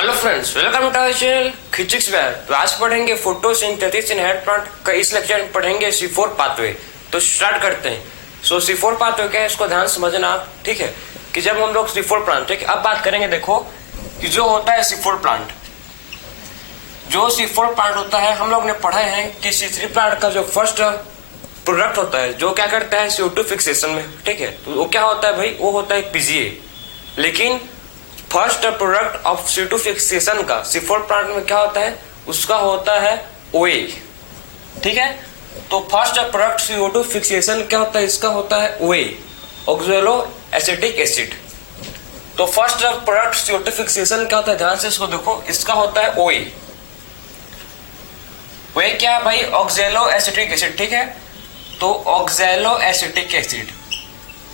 Hello friends, welcome to our channel physics where. तो आज पढ़ेंगे फोटोसिंथेसिस इन हेड प्लांट का। इस लेक्चर में पढ़ेंगे C4 पाथवे। तो स्टार्ट करते हैं। C4 पाथवे क्या है, इसको ध्यान से समझना आप, ठीक है। कि जब हम लोग C4 प्लांट, ठीक है, अब बात करेंगे। देखो कि जो होता है C4 प्लांट, जो C4 प्लांट होता है, हम लोग ने पढ़ा है कि C3 प्लांट का जो फर्स्ट प्रोडक्ट होता है, जो क्या करता है CO2 फिक्सेशन में, ठीक है। तो वो क्या होता है भाई, वो होता है PGA। लेकिन first product of CO2 fixation का C4 प्लांट में क्या होता है, उसका होता है OA, ठीक है। तो फर्स्ट प्रोडक्ट CO2 फिक्सेशन क्या होता है, इसका होता है OA, ऑक्सैलो एसिटिक एसिड। तो फर्स्ट प्रोडक्ट CO2 फिक्सेशन क्या होता है, ध्यान से इसको देखो, इसका होता है OA। OA क्या है भाई, ऑक्सैलो एसिटिक एसिड, ठीक है। तो ऑक्सैलो एसिटिक एसिड,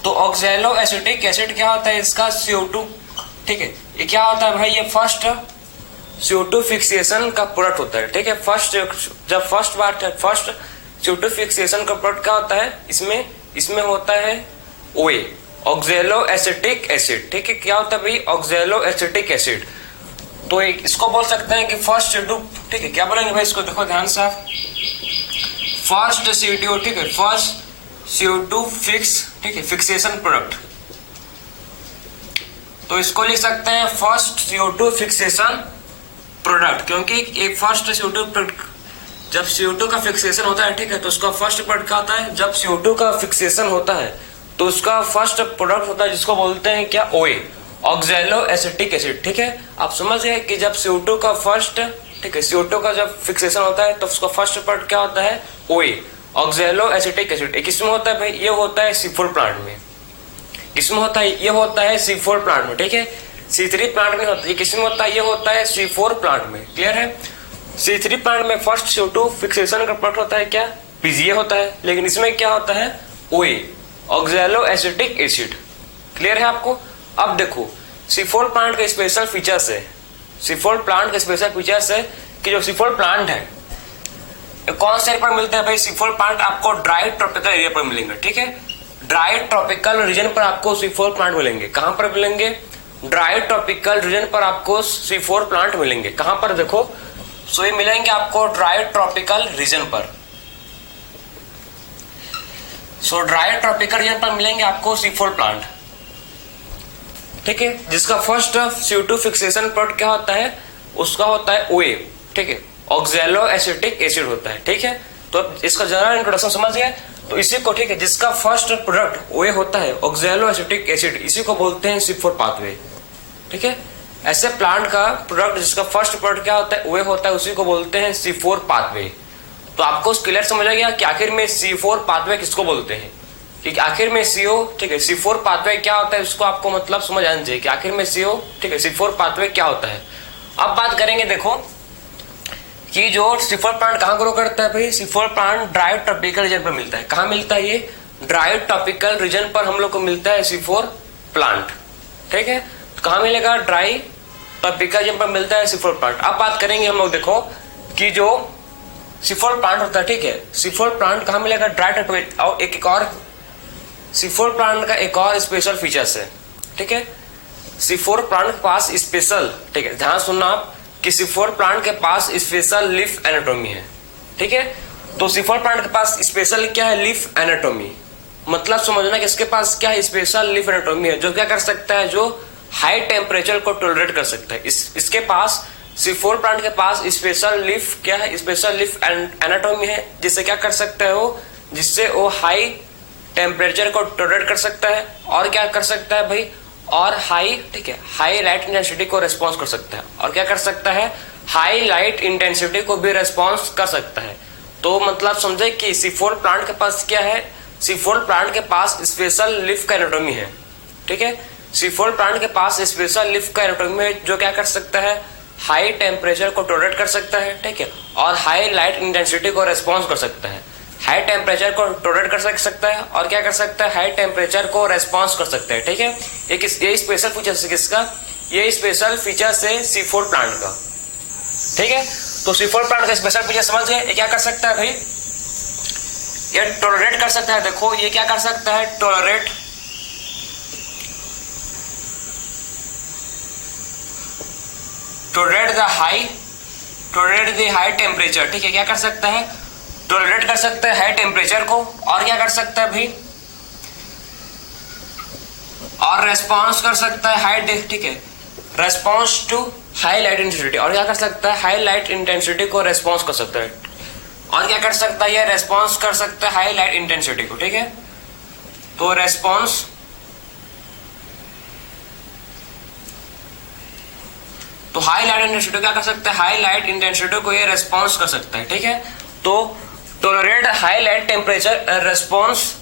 तो ऑक्सैलो एसिटिक एसिड क्या होता है, इसका CO2, ठीक है। ये क्या होता है भाई, ये फर्स्ट CO2 फिक्सेशन का प्रोडक्ट होता है, ठीक है। जब फर्स्ट CO2 फिक्सेशन का प्रोडक्ट क्या होता है, इसमें होता है OA, ऑक्सैलो एसिटिक एसिड, ठीक है। क्या होता है भाई, ऑक्सैलो एसिटिक एसिड। तो इसको बोल सकते हैं कि फर्स्ट CO2, ठीक है। क्या बोलेंगे भाई, इसको देखो ध्यान से आप, फर्स्ट CO2, ठीक है, फर्स्ट CO2 फिक्स, ठीक है, फिक्सेशन प्रोडक्ट। तो इसको लिख सकते हैं फर्स्ट CO2 फिक्सेशन प्रोडक्ट, क्योंकि एक फर्स्ट CO2 प्रोडक्ट, जब CO2 का फिक्सेशन होता है, ठीक है, तो उसका फर्स्ट प्रोडक्ट क्या होता है, जब CO2 का फिक्सेशन होता है तो उसका फर्स्ट प्रोडक्ट होता है, जिसको बोलते हैं क्या, OA, ऑक्सैलो एसिटिक एसिड, ठीक है। आप समझ गए कि जब CO2 का फर्स्ट, ठीक है, CO2 का जब फिक्सेशन होता है तो उसका फर्स्ट प्रोडक्ट क्या होता है, OA, ऑक्सैलो एसिटिक एसिड। किसमें होता है भाई, ये होता है C4 प्लांट में। किसमें होता है, ये होता है C4 प्लांट में, ठीक है। C3 प्लांट में होता है, किसमें होता है, ये होता है C4 प्लांट में। क्लियर है। C3 प्लांट में फर्स्ट CO2 फिक्सेशन का प्रोडक्ट होता है क्या, PGA होता है। लेकिन इसमें क्या होता है, OA, oxalo acetic acid. Clear है आपको। अब देखो C4 प्लांट का स्पेशल फीचर्स है, C4 प्लांट का स्पेशल फीचर्स है कि जो C4 प्लांट है कौन से पर मिलता है भाई, C4 प्लांट आपको ड्राई ट्रॉपिकल एरिया पर मिलेंगे, ठीक है। ड्राई ट्रॉपिकल रीजन पर आपको C4 प्लांट मिलेंगे। कहां पर मिलेंगे, ड्राई ट्रॉपिकल रीजन पर आपको C4 प्लांट मिलेंगे। कहां पर देखो, सो ये मिलेंगे आपको ड्राई ट्रॉपिकल रीजन पर। सो ड्राई ट्रॉपिकल रीजन पर मिलेंगे आपको C4 प्लांट, ठीक है। जिसका फर्स्ट CO2 फिक्सेशन प्रोडक्ट क्या होता है, उसका होता है OA, ठीक है, ऑक्सैलो एसिटिक एसिड होता है, ठीक है। तो इसका जनरल इंट्रोडक्शन समझ गए। तो इसी को, ठीक है, जिसका फर्स्ट प्रोडक्ट OA होता है, ऑक्सैलो एसिटिक एसिड, इसी को बोलते हैं C4 पाथवे, ठीक है। ऐसे प्लांट का प्रोडक्ट जिसका फर्स्ट प्रोडक्ट क्या होता है, OA होता है, उसी को बोलते हैं C4 पाथवे। तो आपको क्लियर समझ आ गया कि आखिर में C4 पाथवे किसको बोलते हैं, कि आखिर में CO, ठीक है, C4 पाथवे क्या होता है, उसको आपको मतलब समझ आना चाहिए कि आखिर में CO, ठीक है, C4 पाथवे क्या होता है। अब बात करेंगे, देखो कि जो C4 प्लांट कहाँ ग्रो करता है भाई, C4 plant dry tropical region पर मिलता है। कहाँ मिलता है, ये ड्राई ट्रॉपिकल रीजन पर हम लोग को मिलता है C4 प्लांट, ठीक है। तो कहाँ मिलेगा, ड्राई ट्रॉपिकल रीजन पर मिलता है C4 प्लांट। अब बात करेंगे हम लोग, देखो कि जो C4 प्लांट होता है, ठीक है, C4 प्लांट कहाँ मिलेगा, ड्राई ट्रॉपिकल। और एक और C4 प्लांट का एक और स्पेशल फीचर्स है, ठीक है। C4 प्लांट के पास स्पेशल, ठीक है, ध्यान सुनना आप, कि C4 प्लांट के पास स्पेशल लीफ एनाटॉमी है, ठीक है। तो C4 प्लांट के पास स्पेशल क्या है, लीफ एनाटॉमी। मतलब समझना कि इसके पास क्या है, स्पेशल लीफ एनाटॉमी है, जो क्या कर सकता है, जो हाई टेम्परेचर को टॉलरेट कर सकता है। इसके पास C4 प्लांट के पास स्पेशल लीफ क्या है, स्पेशल लीफ एनाटॉमी है, जिससे क्या कर सकता है वो, जिससे वो हाई टेम्परेचर को टॉलरेट कर सकता है। और क्या कर सकता है भाई, और हाई, ठीक है, हाई लाइट इंटेंसिटी को रेस्पॉन्स कर सकता है। और क्या कर सकता है, हाई लाइट इंटेंसिटी को भी रेस्पॉन्स कर सकता है। तो मतलब समझे कि C4 प्लांट के पास क्या है, C4 प्लांट के पास स्पेशल लीफ का एनाटॉमी है, ठीक है। C4 प्लांट के पास स्पेशल लीफ का एनाटॉमी है, जो क्या कर सकता है, हाई टेम्परेचर को टॉलरेट कर सकता है, ठीक है, और हाई लाइट इंटेंसिटी को रेस्पॉन्स कर सकता है। हाई टेम्परेचर को टॉलरेट कर सकता है और क्या कर सकता है, हाई टेम्परेचर को रेस्पॉन्स कर सकता है, ठीक है। ये स्पेशल फीचर्स है किसका, ये स्पेशल फीचर्स है C4 प्लांट का, ठीक है। तो C4 प्लांट का स्पेशल फीचर समझ गए। ये क्या कर सकता है भाई, ये टॉलरेट कर सकता है। देखो ये क्या कर सकता है, tolerate, tolerate the high temperature, ठीक है, क्या कर सकता है, टॉलरेट कर सकता है हाई टेम्परेचर को, और क्या कर सकता है भाई, और रेस्पॉन्स कर सकता है हाई, ठीक है, response to high light intensity, और क्या कर सकता है, हाई लाइट इंटेंसिटी को रेस्पॉन्स कर सकता है, और क्या कर सकता है, ये रेस्पॉन्स कर सकता है हाई लाइट इंटेंसिटी को, ठीक है। तो रेस्पॉन्स, तो हाई लाइट इंटेंसिटी क्या कर सकता है, हाई लाइट इंटेंसिटी को ये रेस्पॉन्स कर सकता है, ठीक है। तो tolerate high light temperature response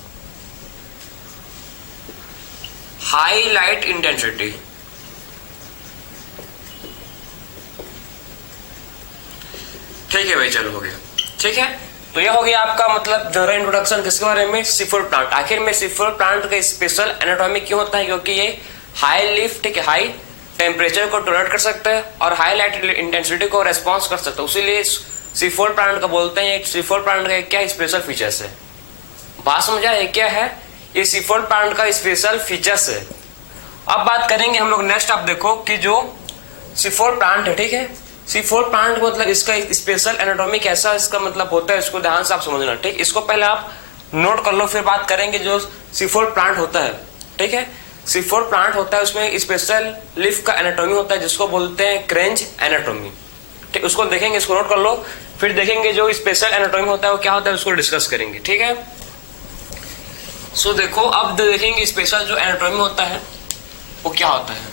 high light intensity, ठीक है भाई, चलो हो गया, ठीक है। तो ये हो गया आपका मतलब जनरल इंट्रोडक्शन किसके बारे में, सीफूड प्लांट। आखिर में सीफूड प्लांट का स्पेशल एनाटॉमी क्यों होता है, क्योंकि ये हाई लिफ्ट, ठीक है, हाई टेम्परेचर को टॉलरेट कर सकता है और हाई लाइट इंटेंसिटी को रेस्पॉन्स कर सकता है, इसीलिए सीफूड प्लांट का बोलते हैं। सीफूड प्लांट का क्या स्पेशल फीचर्स है, बात समझ आए क्या है, ये सीफूड प्लांट का स्पेशल फीचर्स है। अब बात करेंगे हम लोग नेक्स्ट, आप देखो कि जो सीफूड प्लांट है, ठीक है, सीफूड प्लांट मतलब इसका स्पेशल एनाटॉमी कैसा इसका मतलब होता है, इसको ध्यान से आप समझना, ठीक। इसको पहले आप नोट कर लो, फिर बात करेंगे जो सीफूड प्लांट होता है, ठीक है। सीफूड प्लांट होता है, उसमें स्पेशल लीफ का एनाटॉमी होता है जिसको बोलते हैं क्रेंच एनाटॉमी, ठीक। उसको देखेंगे, इसको नोट कर लो, फिर देखेंगे जो स्पेशल एनाटॉमी होता है वो क्या होता है, उसको डिस्कस करेंगे, ठीक है। सो देखो, अब देखेंगे स्पेशल जो एनाटॉमी होता है वो क्या होता है।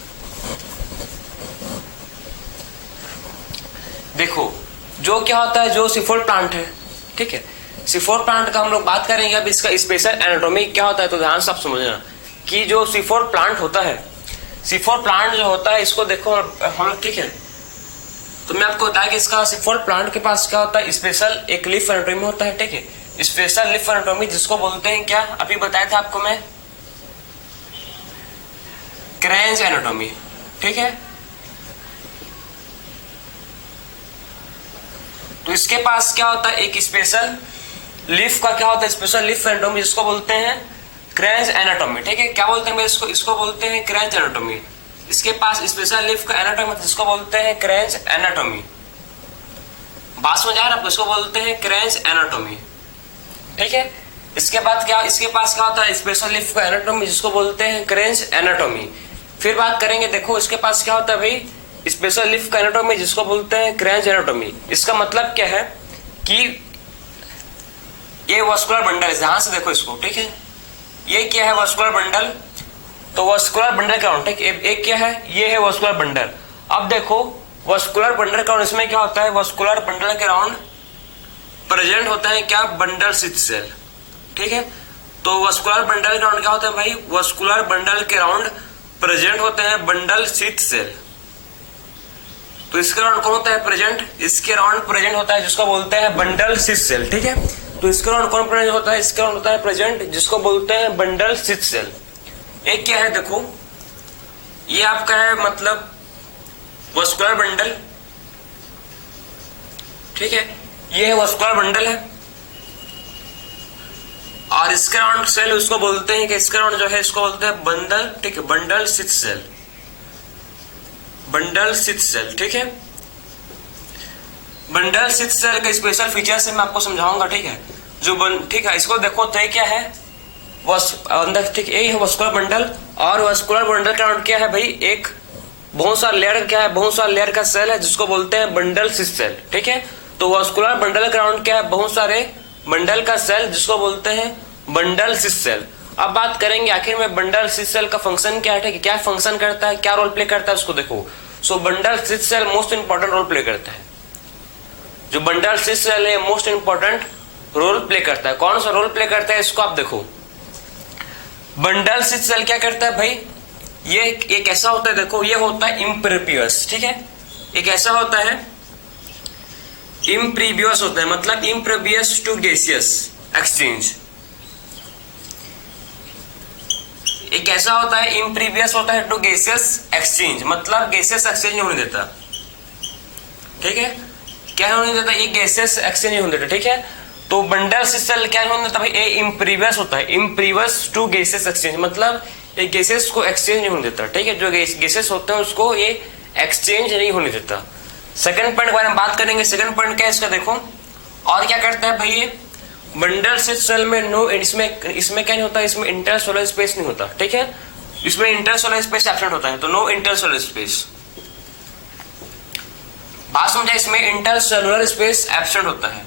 देखो, जो क्या होता है, जो सीफूड प्लांट है, ठीक है, सीफूड प्लांट का हम लोग बात करेंगे। अब इसका स्पेशल एनाटॉमी क्या होता है, तो ध्यान से आप समझना कि जो सीफूड प्लांट होता है, सीफूड प्लांट जो होता है, इसको देखो हम लोग, ठीक है। तो मैं आपको बताया कि इसका सीफूड प्लांट के पास क्या होता है, स्पेशल एक लीफ एनाटॉमी होता है, ठीक है, स्पेशल लीफ एनाटॉमी जिसको बोलते हैं क्या, अभी बताया था आपको मैं, क्रेंच एनाटॉमी, ठीक है। तो इसके पास क्या होता है, एक स्पेशल लीफ का क्या होता है, स्पेशल लीफ एनाटॉमी जिसको बोलते हैं क्रेंच एनाटॉमी, ठीक है। क्या बोलते हैं इसको, इसको बोलते हैं क्रेंच एनाटॉमी। इसके पास स्पेशल लीफ का एनाटॉमी जिसको बोलते हैं क्रेंच एनाटॉमी, बात समझ आ रहा है आपको, इसको बोलते हैं क्रेंच एनाटॉमी, ठीक है। इसके बाद क्या, इसके पास क्या होता है, स्पेशल लीफ का एनाटॉमी जिसको बोलते हैं क्रेंच एनाटॉमी। फिर बात करेंगे, देखो इसके पास क्या होता है भाई, स्पेशल लीफ का एनाटॉमी जिसको बोलते हैं क्रेंच एनाटॉमी। इसका मतलब क्या है कि ये वास्कुलर बंडल है, ध्यान से देखो इसको, ठीक है। ये क्या है, वास्कुलर बंडल, तो वास्कुलर बंडल का राउंड, ठीक, एक क्या है, ये है वास्कुलर बंडल। अब देखो वास्कुलर बंडल का राउंड, इसमें क्या होता है, वास्कुलर बंडल के राउंड प्रेजेंट होता है क्या, बंडल शीथ सेल, ठीक है। तो वास्कुलर बंडल के राउंड क्या होता है भाई, वास्कुलर बंडल के राउंड प्रेजेंट होते हैं बंडल शीथ सेल। तो इसके राउंड कौन होता है प्रेजेंट, इसके राउंड प्रेजेंट होता है जिसको बोलते हैं बंडल शीथ सेल, ठीक है। तो इसके राउंड कौन प्रेजेंट होता है, इसके राउंड होता है प्रेजेंट जिसको बोलते हैं बंडल शीथ सेल। एक क्या है, देखो ये आपका है मतलब वास्कुलर बंडल, ठीक है, ये है वास्कुलर बंडल है, और इसके राउंड सेल उसको बोलते हैं कि इसके राउंड जो है इसको बोलते हैं बंडल, ठीक है, bundle sheath cell, bundle sheath cell, ठीक है। बंडल शीथ सेल का स्पेशल फीचर्स मैं आपको समझाऊंगा, ठीक है। जो ठीक है, इसको देखो तो क्या है, अंदर, ठीक, ये है वास्कुलर बंडल, और वास्कुलर बंडल का राउंड क्या है भाई, एक बहुत सारा लेयर, क्या है, बहुत सारा लेयर का सेल है जिसको बोलते हैं बंडल शीथ सेल, ठीक है। तो वास्कुलर बंडल का राउंड क्या है, बहुत सारे बंडल का सेल जिसको बोलते हैं बंडल शीथ सेल। अब बात करेंगे आखिर में बंडल शीथ सेल का फंक्शन क्या है, क्या फंक्शन करता है, क्या रोल प्ले करता है, उसको देखो। So bundle sheath cell most important role play करता है, जो बंडल शीथ सेल है मोस्ट इंपॉर्टेंट रोल प्ले करता है। कौन सा रोल प्ले करता है, इसको आप देखो। बंडल शीथ सेल क्या करता है भाई, ये एक ऐसा होता है, देखो ये होता है इम्प्रीवियस, ठीक है, एक ऐसा होता है इम्प्रीवियस होता है, मतलब इम्प्रीवियस टू गैसियस एक्सचेंज। एक ऐसा होता है इम्प्रीवियस होता है टू गैसियस एक्सचेंज, मतलब गैसियस एक्सचेंज नहीं होने देता, ठीक है, क्या होने देता, ये गैसियस एक्सचेंज नहीं होने देता, ठीक है। तो बंडल शीथ सेल क्या होने देता भाई, ये इम्प्रीवियस होता है, इम्प्रीवियस टू गैसियस एक्सचेंज, मतलब ये गैसेस को एक्सचेंज नहीं होने देता, ठीक है। जो गैसेस होते हैं उसको ये एक्सचेंज नहीं होने देता। सेकंड पॉइंट के बारे में बात करेंगे। सेकंड पॉइंट क्या है इसका, देखो और क्या करता है भाई, ये बंडल स्थित सेल में नो, इसमें क्या नहीं होता, इसमें इंटरसोलर स्पेस नहीं होता, ठीक है, इसमें इंटरसोलर स्पेस एब्सेंट होता है, तो नो इंटरसोलर स्पेस। बात समझा, इसमें इंटरसेलुलर स्पेस एब्सेंट होता है।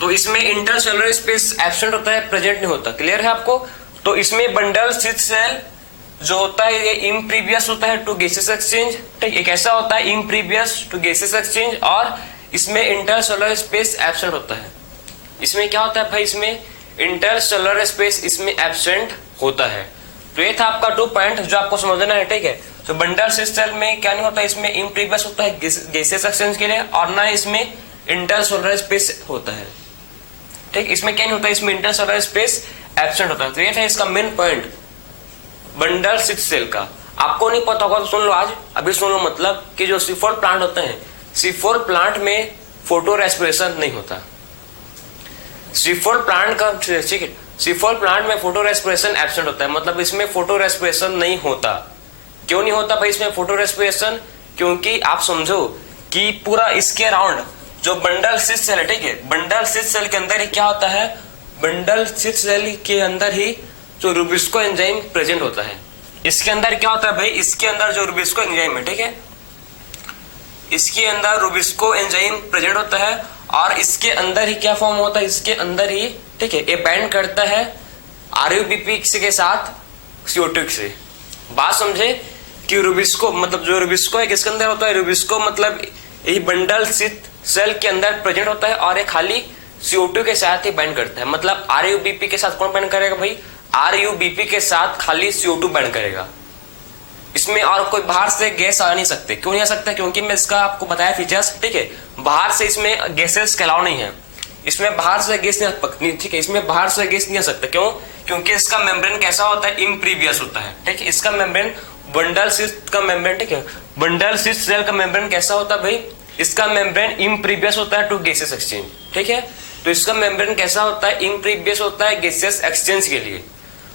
तो इसमें इंटरसेलुलर स्पेस एब्सेंट होता है, प्रेजेंट नहीं होता। क्लियर है आपको? तो इसमें बंडल स्थित सेल जो होता है ये इम्प्रीवियस होता है टू गैसेस एक्सचेंज, ठीक है, कैसा होता है, इम्प्रीवियस टू गैसेस एक्सचेंज, और इसमें इंटरसेलुलर स्पेस एब्सेंट होता है। इसमें क्या होता है भाई, इसमें इंटरसेलुलर स्पेस इसमें एब्सेंट होता है। तो ये था आपका 2 पॉइंट जो आपको समझना है, ठीक है। तो बंडल स्थित सेल में क्या नहीं होता, इसमें इम्प्रीवियस होता है गैसेस एक्सचेंज के लिए, और ना इसमें इंटरसेलुलर स्पेस होता है, ठीक। इसमें क्या नहीं होता, इसमें इंटरसेलुलर स्पेस एब्सेंट होता है। तो ये था इसका मेन पॉइंट बंडल स्थित सेल का। आपको नहीं पता होगा तो सुन लो, आज अभी सुन लो, मतलब कि जो C4 प्लांट होते हैं, C4 प्लांट में फोटो रेस्पिरेशन नहीं होता। C4 प्लांट का, ठीक है, C4 प्लांट में फोटो रेस्पिरेशन एब्सेंट होता है, मतलब इसमें फोटो रेस्पिरेशन नहीं होता। क्यों नहीं होता भाई इसमें फोटो रेस्पिरेशन? क्योंकि आप समझो कि पूरा इसके अराउंड जो बंडल स्थित सेल है, ठीक है, बंडल स्थित सेल के अंदर ही क्या होता है, बंडल स्थित सेल के अंदर ही जो रुबिस्को एंजाइम प्रेजेंट होता है। इसके अंदर क्या होता है भाई, इसके अंदर जो रुबिस्को एंजाइम है, ठीक है, इसके अंदर रुबिस्को एंजाइम प्रेजेंट होता है, और इसके अंदर ही क्या फॉर्म होता है, इसके अंदर ही, ठीक है, ये बाइंड करता है RUBP के साथ CO2 से। बात समझे कि रुबिस्को मतलब जो रुबिस्को है किसके अंदर होता है, रुबिस्को मतलब यही बंडल स्थित सेल के अंदर प्रेजेंट होता है, और ये खाली CO2 के साथ ही बाइंड करता है। मतलब RUBP के साथ कौन बाइंड करेगा भाई, RUBP के साथ खाली CO2 बाइंड करेगा। इसमें और कोई बाहर से गैस आ नहीं सकते। क्यों नहीं आ सकता? क्योंकि मैं इसका आपको बताया फीचर्स, ठीक है, बाहर से इसमें गैसेस अलाउ नहीं है, इसमें बाहर से गैस नहीं, ठीक है, इसमें बाहर से गैस नहीं आ सकता। क्यों? क्योंकि इसका मेम्ब्रेन कैसा होता है, इम्प्रीवियस होता है, ठीक है, इसका मेम्ब्रेन बंडल स्थित का मेम्ब्रेन, ठीक है, बंडल स्थित सेल का मेम्ब्रेन कैसा होता है भाई, इसका मेम्ब्रेन इम्प्रीवियस होता है टू गैसेस एक्सचेंज, ठीक है। तो इसका मेम्ब्रेन कैसा होता है, इम्प्रीवियस होता है गैसेस एक्सचेंज के लिए।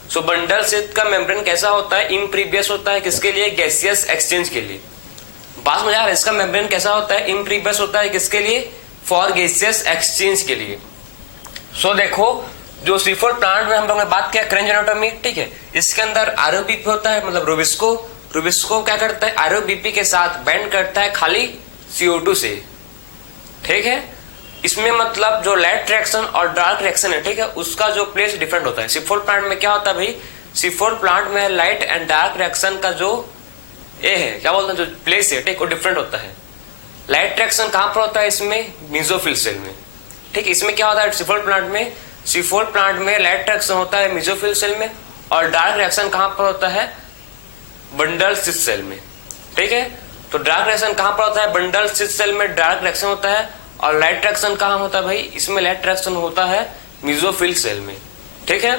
सो बंडल स्थित का मेम्ब्रेन कैसा होता है, इम्प्रीवियस होता है किसके लिए, गैसियस एक्सचेंज के लिए। बात समझ आ रहा है? इसका मेम्ब्रेन कैसा होता है, इम्प्रीवियस होता है किसके लिए, फॉर गैसियस एक्सचेंज के लिए। सो देखो जो C4 प्लांट में हम लोग ने बात किया क्रेंज एनाटॉमी, ठीक है, इसके अंदर RUBP होता है, मतलब रुबिस्को क्या करता है, RUBP के साथ बाइंड करता है खाली CO2 से, ठीक है। इसमें मतलब जो लाइट रिएक्शन और डार्क रिएक्शन है, ठीक है, उसका जो प्लेस डिफरेंट होता है। C4 प्लांट में क्या होता है भाई, C4 प्लांट में लाइट एंड डार्क रिएक्शन का जो ए है, क्या बोलते हैं, जो प्लेस है, ठीक, वो डिफरेंट होता है। लाइट रिएक्शन कहां पर होता है, इसमें मेसोफिल सेल में, ठीक। इसमें क्या होता है C4 प्लांट में लाइट रिएक्शन होता है मेसोफिल सेल में, और डार्क रिएक्शन कहां पर होता है, बंडल स्थित सेल में, ठीक है। तो डार्क रिएक्शन कहां पर होता है, बंडल स्थित सेल में डार्क रिएक्शन होता है, और लाइट रिएक्शन कहां होता है भाई, इसमें लाइट रिएक्शन होता है मेसोफिल सेल में, ठीक है।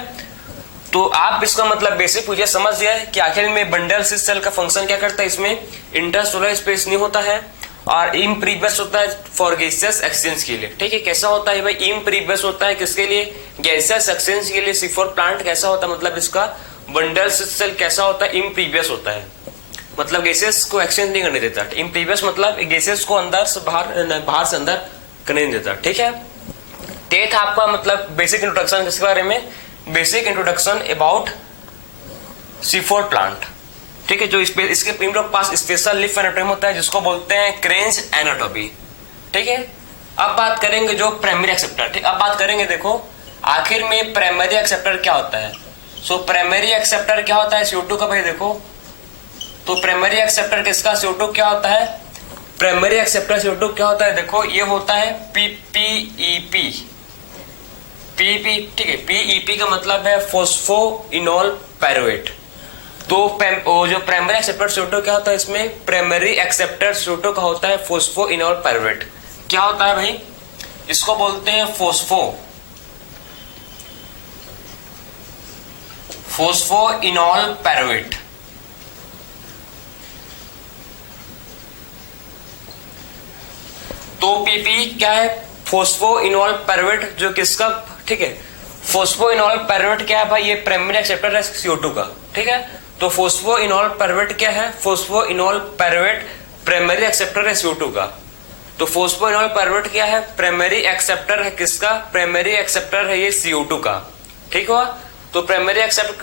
तो आप इसका मतलब बेसिक पूछे समझ गए कि आखिर में बंडल स्थित सेल का फंक्शन क्या करता है, इसमें इंटरसोलर स्पेस नहीं होता है, और इम्प्रीवियस होता है फॉर गैसियस एक्सचेंज के लिए, ठीक है। कैसा होता है भाई, इम्प्रीवियस होता है किसके लिए, गैसियस एक्सचेंज के लिए। C4 प्लांट कैसा होता है, मतलब इसका बंडल स्थित सेल कैसा होता है, इम्प्रीवियस होता है, मतलब गैसेस को एक्सचेंज नहीं करने देता। इम्प्रीवियस मतलब गैसेस को अंदर से बाहर से अंदर करने नहीं देता, ठीक है। ते था आपका मतलब बेसिक इंट्रोडक्शन किसके बारे में, basic introduction about C4 plant, ठीक है। जो इसके इन लोग पास स्पेशल लीफ एनाटॉमी होता है जिसको बोलते हैं क्रेंज एनाटॉमी, ठीक है। अब बात करेंगे जो प्राइमरी एक्सेप्टर, ठीक। अब बात करेंगे देखो आखिर में प्राइमरी एक्सेप्टर क्या होता है। सो प्राइमरी एक्सेप्टर क्या होता है CO2 का भाई, देखो तो प्राइमरी एक्सेप्टर किसका, CO2 क्या होता है, प्राइमरी एक्सेप्टर CO2 क्या होता है, देखो ये होता है PEP, ठीक है। PEP का मतलब है फोस्फोइनोल पायरुवेट। तो जो प्राइमरी एक्सेप्टर CO2 क्या होता है, इसमें प्राइमरी एक्सेप्टर CO2 का होता है फोस्फोइनोल पायरुवेट। क्या होता है भाई, इसको बोलते हैं फोस्फोइनोल पायरुवेट। तो PP क्या है, फोस्फोइनोल पायरुवेट, जो किसका, ठीक है, फोस्फोइनॉल पायरुवेट क्या है भाई, ये प्राइमरी एक्सेप्टर है CO2 का, ठीक है। तो फोस्फोइनॉल पायरुवेट क्या है, फोस्फोइनॉल पायरुवेट प्राइमरी एक्सेप्टर है CO2 का। तो फोस्फोइनॉल पायरुवेट क्या है, प्राइमरी एक्सेप्टर है किसका, प्राइमरी एक्सेप्टर है ये CO2 का, ठीक हुआ। तो प्राइमरी एक्सेप्टर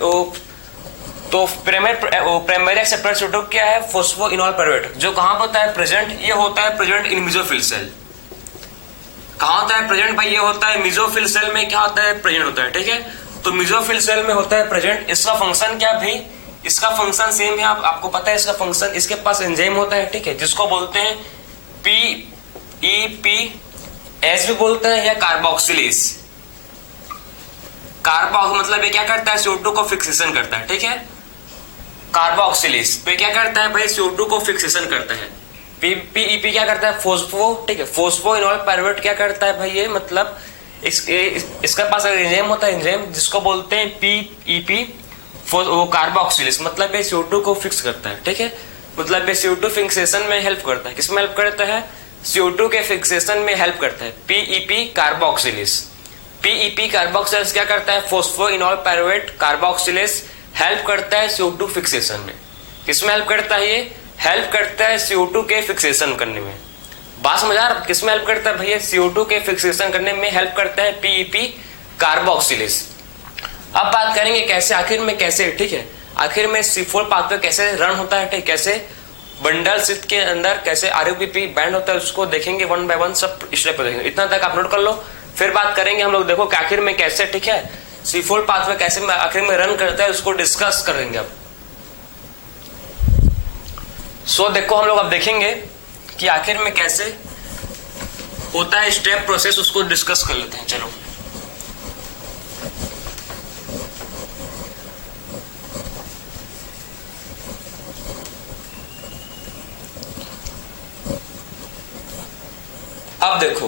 CO2 क्या है, फोस्फोइनॉल पायरुवेट, जो कहां होता है प्रेजेंट, ये होता है प्रेजेंट इन मेसोफिल सेल। कहां होता है प्रेजेंट भाई, ये होता है मेसोफिल सेल में क्या होता है, प्रेजेंट होता है, ठीक है। तो मेसोफिल सेल में होता है प्रेजेंट। इसका फंक्शन क्या भाई, इसका फंक्शन सेम है, आपको पता है इसका फंक्शन। इसके पास एंजाइम होता है, ठीक है, जिसको बोलते हैं PEPs भी बोलते हैं या कार्बोक्सिलेज। कार्बोक्स मतलब ये क्या करता है, CO2 को फिक्सेशन करता है, ठीक है। कार्बोक्सिलेज तो ये क्या करता है भाई, CO2 को फिक्सेशन करता है। PEP क्या करता है, फोस्फो, ठीक है, फोस्फोइनॉल पायरुवेट क्या करता है भाई, ये मतलब इसका पास एंजाइम होता है, एंजाइम जिसको बोलते हैं PEP वो कार्बोक्सिलेज, मतलब ये CO2 को फिक्स करता है, ठीक है। मतलब ये CO2 फिक्सेशन में हेल्प करता है, किसमें हेल्प करता है, CO2 के फिक्सेशन में हेल्प करता है। PEP कार्बोक्सिलेज, PEP कार्बोक्सिलेज क्या करता है, फोस्फोइनॉल पायरुवेट कार्बोक्सिलेज हेल्प करता है CO2 फिक्सेशन में। किसमें हेल्प करता है, ये हेल्प करता है CO2 के फिक्सेशन करने में। बात समझ आ रहा, किसमें हेल्प करता है भैया, CO2 के फिक्सेशन करने में हेल्प करता है PEP कार्बोक्सिलेज। अब बात करेंगे कैसे, आखिर में कैसे, ठीक है, आखिर में C4 पाथवे कैसे रन होता है, ठीक, कैसे बंडल सिथ के अंदर कैसे RUPP बैंड होता है, उसको देखेंगे वन बाय वन, सब स्टेप देखेंगे। इतना तक आप नोट कर लो, फिर बात करेंगे हम लोग, देखो कि आखिर में कैसे, ठीक है, C4 पाथवे कैसे आखिर में रन करता है, उसको डिस्कस करेंगे अब। सो देखो हम लोग अब देखेंगे कि आखिर में कैसे होता है स्टेप प्रोसेस, उसको डिस्कस कर लेते हैं। चलो अब देखो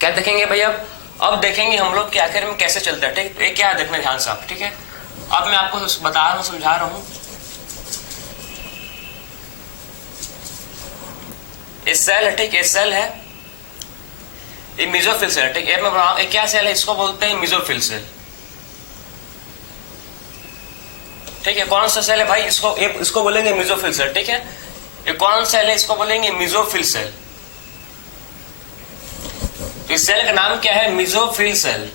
क्या देखेंगे भाई, अब देखेंगे हम लोग कि आखिर में कैसे चलता है, ठीक है। क्या देखना ध्यान से आप, ठीक है। अब मैं आपको बता रहा हूं, समझा रहा हूं। ये सेल है, ठीक है, सेल है, ये मेसोफिल सेल, ठीक है। मैं बता रहा हूं क्या सेल है, इसको बोलते हैं मेसोफिल सेल, ठीक है। कौन सा सेल है भाई, इसको बोलेंगे मेसोफिल सेल, ठीक है। ये कौन सेल है, इसको बोलेंगे मेसोफिल सेल। तो इस सेल का नाम क्या है, मेसोफिल सेल।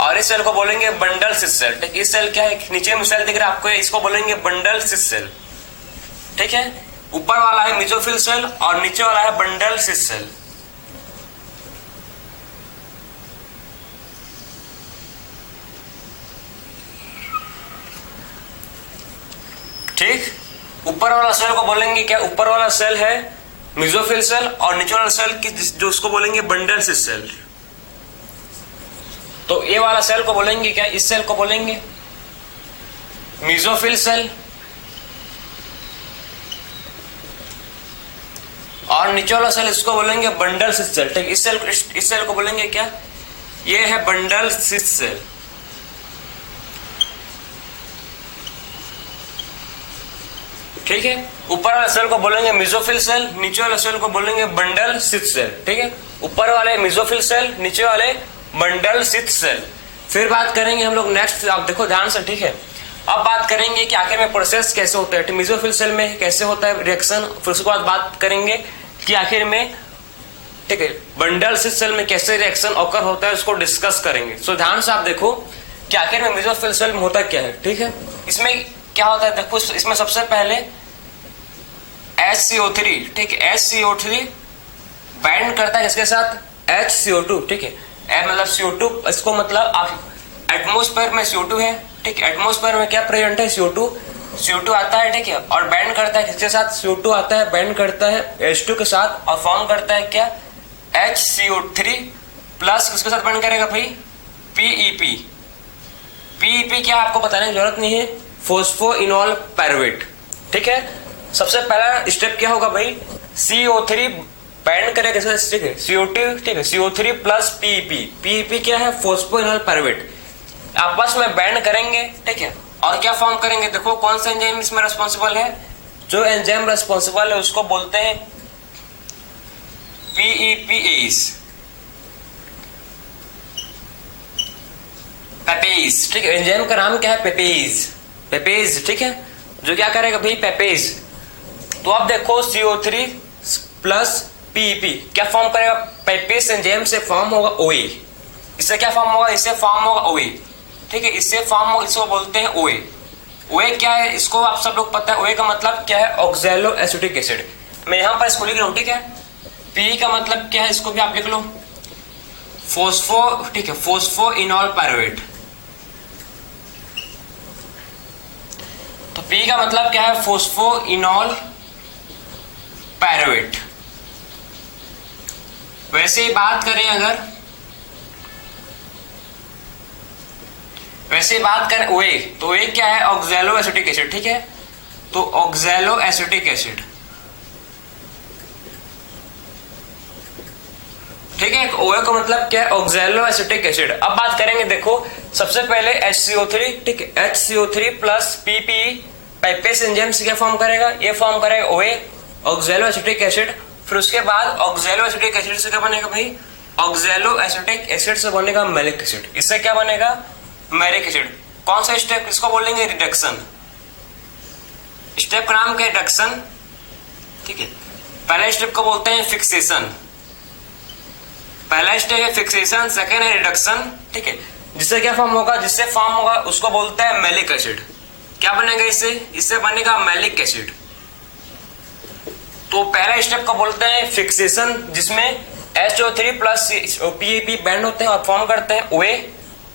और इस सेल को बोलेंगे बंडल सिथ सेल, ठीक। इस सेल क्या है, नीचे में सेल दिख रहा है आपको, इसको बोलेंगे बंडल सिथ सेल, ठीक है। ऊपर वाला है मेसोफिल सेल और नीचे वाला है बंडल सिथ सेल। ठीक, ऊपर वाला सेल को बोलेंगे क्या, ऊपर वाला सेल है मेसोफिल सेल और नीचे वाला सेल की जो उसको बोलेंगे बंडल सिथ सेल। तो ये वाला सेल को बोलेंगे क्या, इस सेल को बोलेंगे मेसोफिल सेल और नीचे वाला सेल इसको बोलेंगे बंडल सिथ सेल, ठीक। इस सेल को बोलेंगे क्या, ये है बंडल सिथ सेल, ठीक है। ऊपर वाले सेल को बोलेंगे मेसोफिल सेल, नीचे वाले सेल को बोलेंगे बंडल सिथ सेल, ठीक है। ऊपर वाले मेसोफिल सेल, नीचे वाले बंडल सिथ सेल। फिर बात करेंगे हम लोग नेक्स्ट, आप देखो ध्यान से, ठीक है। अब बात करेंगे कि आखिर में प्रोसेस कैसे होता है, मेसोफिल सेल में कैसे होता है रिएक्शन, फिर उसके बाद बात करेंगे कि आखिर में, ठीक है, बंडल सिथ सेल में कैसे रिएक्शन ऑकर होता है, उसको डिस्कस करेंगे। सो ध्यान से आप देखो कि आखिर में मेसोफिल सेल में होता क्या है, ठीक है। इसमें क्या होता है, देखो इसमें सबसे पहले HCO3, ठीक है, HCO3 बाइंड करता है किसके साथ, HCO2, ठीक है। मतलब CO2, इसको मतलब आप एटमोस्फेयर में CO2 है, ठीक है, एटमोस्फेयर में क्या प्रेजेंट है, CO2 आता है, ठीक है, और बाइंड करता है किसके साथ, CO2 आता है, बाइंड करता है H2 के साथ और फॉर्म करता है क्या, HCO3 प्लस किसके साथ बाइंड करेगा भाई, PEP। PEP क्या आपको बताने की जरूरत नहीं है, फोस्फोइनॉल पायरुवेट, ठीक है। सबसे पहला स्टेप क्या होगा भाई, CO3 बाइंड करेगा किसके साथ, ठीक है, CO2, ठीक है, CO3 प्लस PEP। PEP क्या है, फोस्फोइनॉल पायरुवेट, आपस में बाइंड करेंगे, ठीक है, और क्या फॉर्म करेंगे, देखो कौन सा एंजाइम इसमें रिस्पॉन्सिबल है, जो एंजाइम रिस्पॉन्सिबल है उसको बोलते हैं PEPase, पेपेज, ठीक है। एंजाइम का नाम क्या है? पेपेज, पेपेज, ठीक है। जो क्या करेगा भाई? पेपेज। तो आप देखो CO3 प्लस PEP क्या फॉर्म करेगा? पेपेज एंजाइम से फॉर्म होगा OA। इससे क्या फॉर्म होगा? इससे फॉर्म होगा OA, ठीक है। इससे फॉर्म होगा, इसको बोलते हैं OA। OA क्या है? इसको आप सब लोग पता है। OA का मतलब क्या है? Oxalo acetic acid. मैं यहां पर इसको लिख रहा हूं, ठीक है। P का मतलब क्या है? इसको भी आप लिख लो, फोस्फो, ठीक है, फोस्फोइनॉल पायरुवेट। तो P का मतलब क्या है? फोस्फोइनॉल पायरुवेट। वैसे ही बात करें अगर, वैसे बात करें OA, तो OA क्या है? ऑक्सैलो एसिटिक एसिड, ठीक है। तो ऑक्सैलो एसिटिक एसिड, ठीक है। OA का मतलब क्या है? Oxalo acetic acid. अब बात करेंगे, देखो सबसे पहले HCO3, ठीक है, HCO3 प्लस PP पेपेज एंजाइम से क्या फॉर्म करेगा? ये फॉर्म करेगा OA, ऑक्सैलो एसिटिक एसिड। फिर उसके बाद ऑक्सैलो एसिटिक एसिड से क्या बनेगा भाई? ऑक्सैलो एसिटिक एसिड से बनेगा मैलिक एसिड। इससे क्या बनेगा? Malic acid. कौन सा स्टेप? इसको बोलेंगे रिडक्शन। स्टेप का नाम क्या है? रिडक्शन, ठीक है। पहले स्टेप को बोलते हैं फिक्सेशन। पहला स्टेप है फिक्सेशन, सेकेंड है रिडक्शन, ठीक है। जिससे क्या फॉर्म होगा? जिससे फॉर्म होगा उसको बोलते हैं मैलिक एसिड। क्या बनेगा इससे? इससे बनेगा मैलिक एसिड। तो पहला स्टेप को बोलते हैं फिक्सेशन, जिसमें HO3 प्लस PEP बैंड होते हैं और फॉर्म करते हैं OA।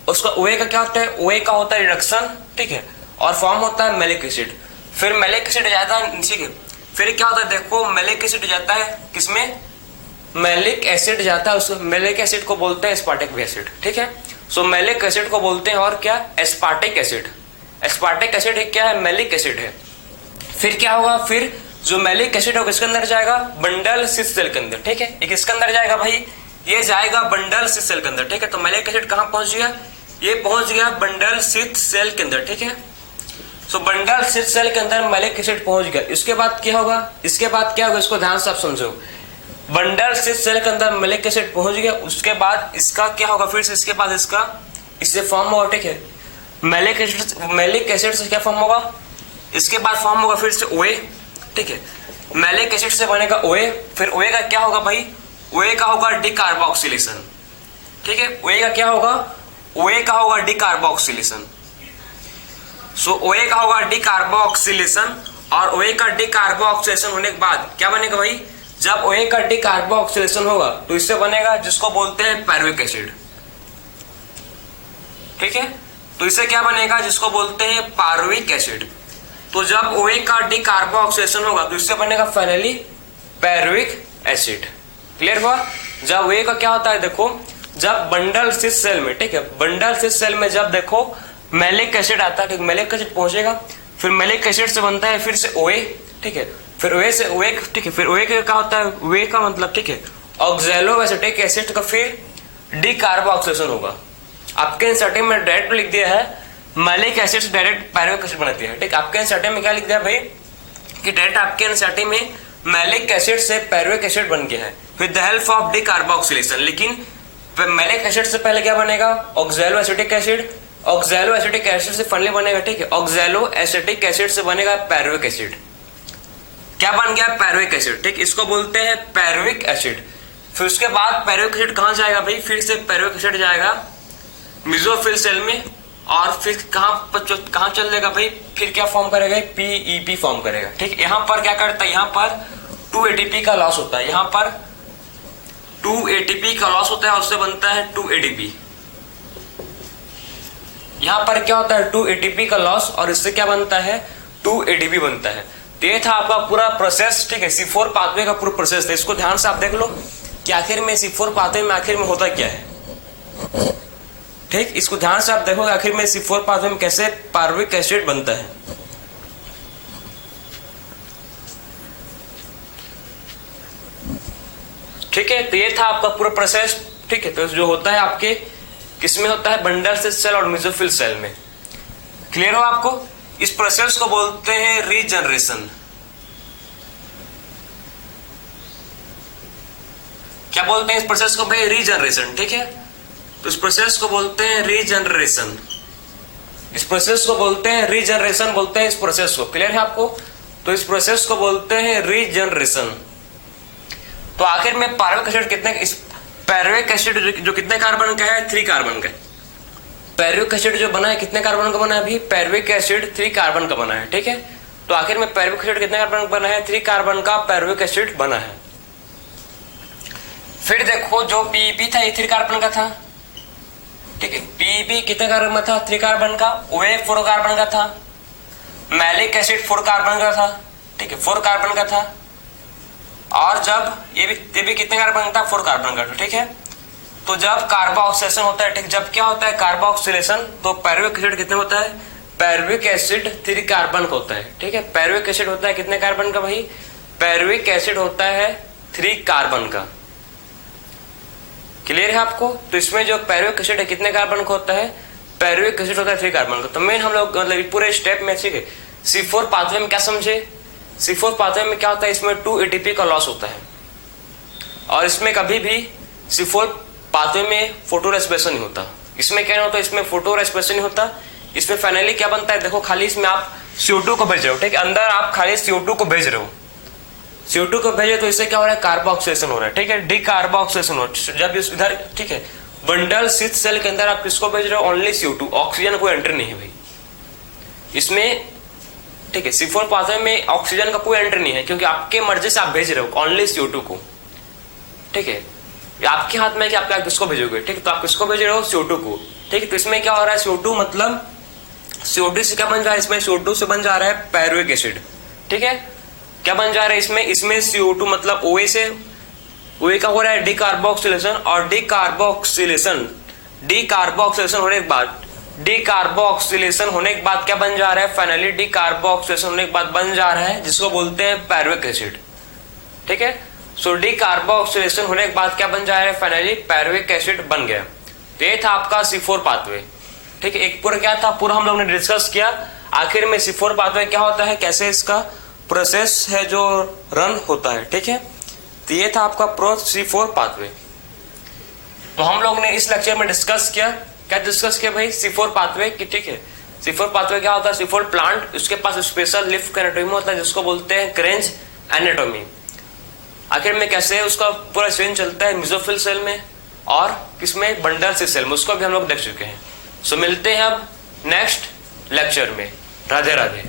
उसका OA का क्या होता है? OA का होता है रिडक्शन, ठीक है, और फॉर्म होता है मैलिक एसिड। फिर मैलिक एसिड हो जाता है, ठीक है। फिर क्या होता है? देखो मैलिक एसिड हो जाता है किसमें? मैलिक एसिड जाता है उसको, मैलिक एसिड को बोलते हैं एस्पार्टिक एसिड, ठीक है। सो मैलिक एसिड को बोलते हैं और क्या? Aspartic acid. एस्पार्टिक एसिड क्या है? मैलिक एसिड है। फिर क्या होगा? फिर जो मैलिक एसिड होगा इसके अंदर जाएगा बंडल सिस सेल के अंदर, ठीक है। एक इसके अंदर जाएगा भाई, ये जाएगा बंडल सिस सेल के अंदर, ठीक है। तो मैलिक एसिड कहां पहुंच गया? ये पहुंच गया बंडल सिस सेल के अंदर, ठीक है। सो बंडल सिस सेल के अंदर मैलिक एसिड पहुंच गया। इसके बाद क्या होगा? इसके बाद क्या होगा? इसको ध्यान से आप समझो। बंडल सिस सेल के अंदर मैलिक एसिड पहुंच गया, उसके बाद इसका क्या होगा? फिर से इसके बाद इसका इससे फॉर्म होगा, ठीक है। मैलिक एसिड से क्या फॉर्म होगा? इसके बाद फॉर्म होगा फिर से OA, ठीक है। मैलिक एसिड से बनेगा OA। फिर OA का क्या होगा भाई? OA का होगा डिकार्बोक्सिलेशन, ठीक है। OA का क्या होगा? OA का होगा डिकार्बोक्सिलेशन। सो OA का होगा डिकार्बोक्सिलेशन, और OA का डिकार्बोक्सिलेशन होने के बाद क्या बनेगा भाई? जब OA का डिकार्बोक्सिलेशन होगा तो इससे बनेगा जिसको बोलते हैं पायरुविक एसिड, ठीक है। तो इससे क्या बनेगा? जिसको बोलते हैं पायरुविक एसिड। तो जब OA का डिकार्बोक्सिलेशन होगा तो इससे बनेगा फाइनली पायरुविक एसिड। क्लियर हुआ? जब OA का क्या होता है? देखो जब बंडल सिस सेल में, ठीक है, बंडल सिस सेल में जब देखो मैलिक एसिड आता है, ठीक, मैलिक एसिड पहुंचेगा, फिर मैलिक एसिड से बनता है फिर से OA, ठीक है। फिर OA से OA, ठीक है, फिर OA का क्या होता है? OA का मतलब, ठीक है, ऑक्सैलो एसिटिक एसिड का फिर डिकार्बोक्सिलेशन होगा। आपके एनसीईआरटी में डायरेक्ट लिख दिया है मैलिक एसिड से डायरेक्ट पायरुविक एसिड बनती है, ठीक। आपके एनसीईआरटी में क्या लिख दिया भाई कि डायरेक्ट आपके एनसीईआरटी में मैलिक एसिड से पायरुविक एसिड बन गया है with the help of decarboxylation. लेकिन मैलिक एसिड से पहले क्या बनेगा? Oxalo acetic acid. Oxalo acetic acid से फाइनली बनेगा, ठीक है, ऑक्सैलो एसिटिक एसिड से बनेगा पायरुविक एसिड। क्या बन गया? पायरुविक एसिड, ठीक। इसको बोलते हैं पायरुविक एसिड। फिर उसके बाद पायरुविक एसिड कहां जाएगा भाई? फिर से पायरुविक एसिड जाएगा मेसोफिल सेल में, और फिर कहां चल जाएगा भाई? फिर क्या फॉर्म करेगा? PEP फॉर्म करेगा, ठीक। यहां पर क्या करता है? यहां पर 2 ATP का लॉस होता है, यहां पर 2 ATP का लॉस होता है, उससे बनता है 2 ADP। यहां पर क्या होता है? 2 ATP का लॉस, और इससे क्या बनता है? 2 ADP बनता है। तो ये था आपका पूरा प्रोसेस, ठीक है, C4 पाथवे का पूरा प्रोसेस था। इसको ध्यान से आप देख लो कि आखिर में C4 पाथवे में आखिर में होता क्या है, ठीक। इसको ध्यान से आप देखोगे आखिर में C4 पाथवे में कैसे पायरुविक एसिड बनता है। ठीक है, तो ये था आपका पूरा प्रोसेस, ठीक है। तो जो होता है आपके किसमें होता है? बंडल सिस सेल और मेसोफिल सेल में। क्लियर हो आपको? इस प्रोसेस को बोलते हैं रीजनरेशन। क्या बोलते हैं इस प्रोसेस को भाई? रीजनरेशन। ठीक है, तो इस प्रोसेस को बोलते हैं रीजनरेशन। इस प्रोसेस को बोलते हैं रीजनरेशन, बोलते हैं इस प्रोसेस को। क्लियर है आपको? तो इस प्रोसेस को बोलते हैं रीजनरेशन। तो आखिर में पायरुवेक एसिड कितने, इस पायरुवेक एसिड जो कितने कार्बन का है? 3 कार्बन का। पायरुवेक एसिड जो बना है कितने कार्बन का बना है? अभी पायरुवेक एसिड 3 कार्बन का बना है। ठीक है, तो आखिर में पायरुवेक एसिड कितने कार्बन का बना है? 3 कार्बन का पायरुवेक एसिड बना है। फिर देखो जो पीईपी था ये 3 कार्बन का था। ठीक है, पीईपी कितने कार्बन में था? 3 कार्बन का। ओए 4 कार्बन का था। मैलिक एसिड 4 कार्बन का था। ठीक है, 4 कार्बन का था। और जब ये भी कितने कार्बन का था? 4 कार्बन का। ठीक है, तो जब कार्बोक्सिलेशन होता है, ठीक, जब क्या होता है कार्बोक्सिलेशन, तो पायरुवेक एसिड कितने होता है? पायरुवेक एसिड 3 कार्बन का होता है। ठीक है, पायरुवेक एसिड होता है कितने कार्बन का भाई? पायरुवेक एसिड होता है 3 कार्बन का। क्लियर है आपको? तो इसमें जो पायरुवेक एसिड है कितने कार्बन का होता है? पायरुवेक एसिड होता है 3 कार्बन का। तो मेन हम लोग मतलब पूरे स्टेप में, ठीक है, C4 पाथवे में क्या समझे? C4 पाथवे में क्या होता है? इसमें 2 ATP का लॉस होता है और इसमें कभी भी C4 पाथवे में फोटो रेस्पिरेशन नहीं होता। इसमें क्या नहीं होता? इसमें फोटो रेस्पिरेशन नहीं होता। इसमें फाइनली क्या बनता है? देखो, खाली इसमें आप CO2 को भेज रहे हो। ठीक है, अंदर आप खाली CO2 को भेज रहे हो। CO2 को भेजे तो इससे क्या हो रहा है? कार्बोक्सिलेशन हो रहा है। ठीक है, डीकार्बोक्सिलेशन हो रहा है। जब इधर, ठीक है, बंडल सिथ सेल के अंदर आप किसको भेज रहे हो? Only CO2। ऑक्सीजन कोई एंट्री नहीं है भाई इसमें। ठीक है, C4 पाथवे में ऑक्सीजन का कोई एंट्री नहीं है क्योंकि आपके मर्जी से आप भेज रहे हो ओनली CO2 को। ठीक है, आपके हाथ में कि आप किसको भेजोगे। ठीक है, तो आप किसको भेज रहे हो? CO2 को। ठीक है, तो इसमें क्या हो रहा है? CO2 मतलब CO2 से क्या बन जा रहा है? इसमें CO2 से बन जा रहा है पायरुवेक एसिड। ठीक है, क्या बन जा रहा है इसमें CO2 मतलब OA से, OA का हो रहा है डीकार्बोक्सिलेशन और डीकार्बोक्सिलेशन होने के बाद क्या बन जा रहा है? फाइनली डीकार्बोक्सिलेशन होने के बाद बन जा रहा है जिसको बोलते हैं पायरुवेक एसिड। ठीक है, सो डीकार्बोक्सिलेशन होने के बाद क्या बन जा रहा है? फाइनली पायरुवेक एसिड बन गया। तो ये था आपका C4 पाथवे। ठीक है, एक पूरा क्या था? पूरा हम लोग ने डिस्कस किया। आखिर में C4 पाथवे क्या होता है, कैसे इसका प्रोसेस है जो रन होता है। ठीक है, तो ये था आपका C4 पाथवे। तो हम लोग ने इस लेक्चर में डिस्कस किया, क्या डिस्कस किया भाई? C4 पाथवे की। ठीक है, C4 पाथवे क्या होता है? C4 प्लांट, उसके पास स्पेशल लिफ का एनाटॉमी होता है जिसको बोलते हैं क्रेंज एनाटॉमी। आखिर में कैसे उसका पूरा चेन चलता है मेसोफिल सेल में और किसमें? बंडल सिथ सेल में। उसको भी हम लोग देख चुके हैं। सो मिलते हैं अब नेक्स्ट लेक्चर में। राधे राधे।